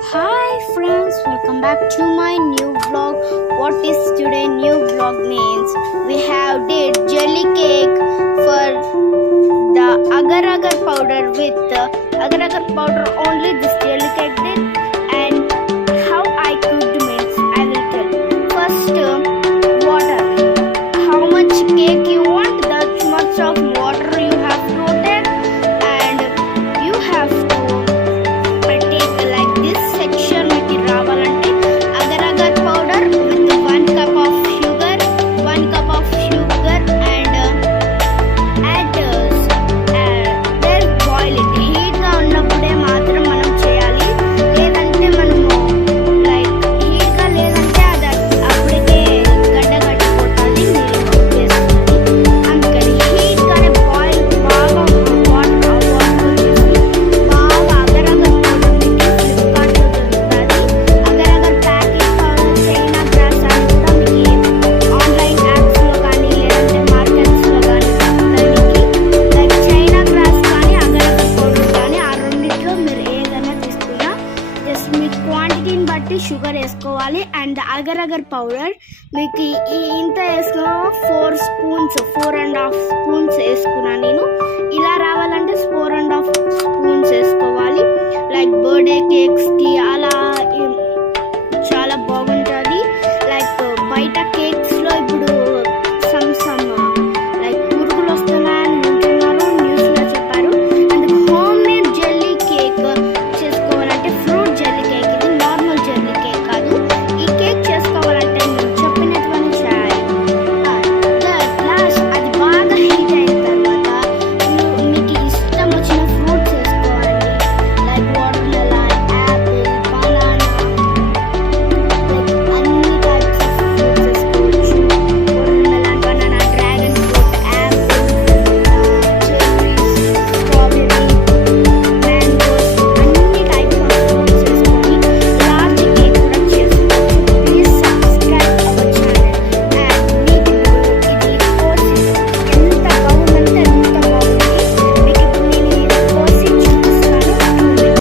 Hi friends, welcome back to my new vlog. What is today new vlog means? We have did jelly cake for the agar agar powder with the agar agar powder only this jelly cake did, and how I cooked means I will tell. First, water. How much cake you want, that much of water you have to take, and you have to take like this section మీకు రావాలంటే agar agar powder with 1 cup of sugar, 1 cup of sugar and add then boil it. Heat గా ఉన్నప్పుడే మాత్రం మనం చేయాలి, లేదంటే మనము like heat గా లేదంటే అది అప్పటికే గడ్డ కట్టిపోతుంది, మీరు వేసుకున్నది. అందుకని హీట్ గానే బాయిల్ బాగా వాటర్ వచ్చేసి బాగా అగర్ అగర్ పౌడర్ మీకు ఫ్లిప్కార్ట్లో దొరుకుతుంది. Agar agar packet powder China grass అని కూడా మీకు ఆన్లైన్ యాప్స్లో కానీ లేదంటే మార్కెట్స్లో కానీ దొరుకుతాయి. లైక్ చైనా గ్రాస్ కానీ అగర్ అగర్ పౌడర్ కానీ ఆ రెండిట్లో మీరు ఏదైనా తీసుకున్నా జస్ట్ మీ క్వాంటిటీని బట్టి షుగర్ వేసుకోవాలి. అండ్ అగర్ అగర్ పౌడర్ మీకు ఇంత వేసుకున్నా 4 స్పూన్స్ 4.5 స్పూన్స్ వేసుకున్నా నేను. ఇలా రావాలంటే 4.5 స్పూన్స్ వేసుకోవాలి. లైక్ బర్త్డే కేక్స్కి అలా చాలా బాగుంటుంది. లైక్ బయట కేక్స్లో ఇప్పుడు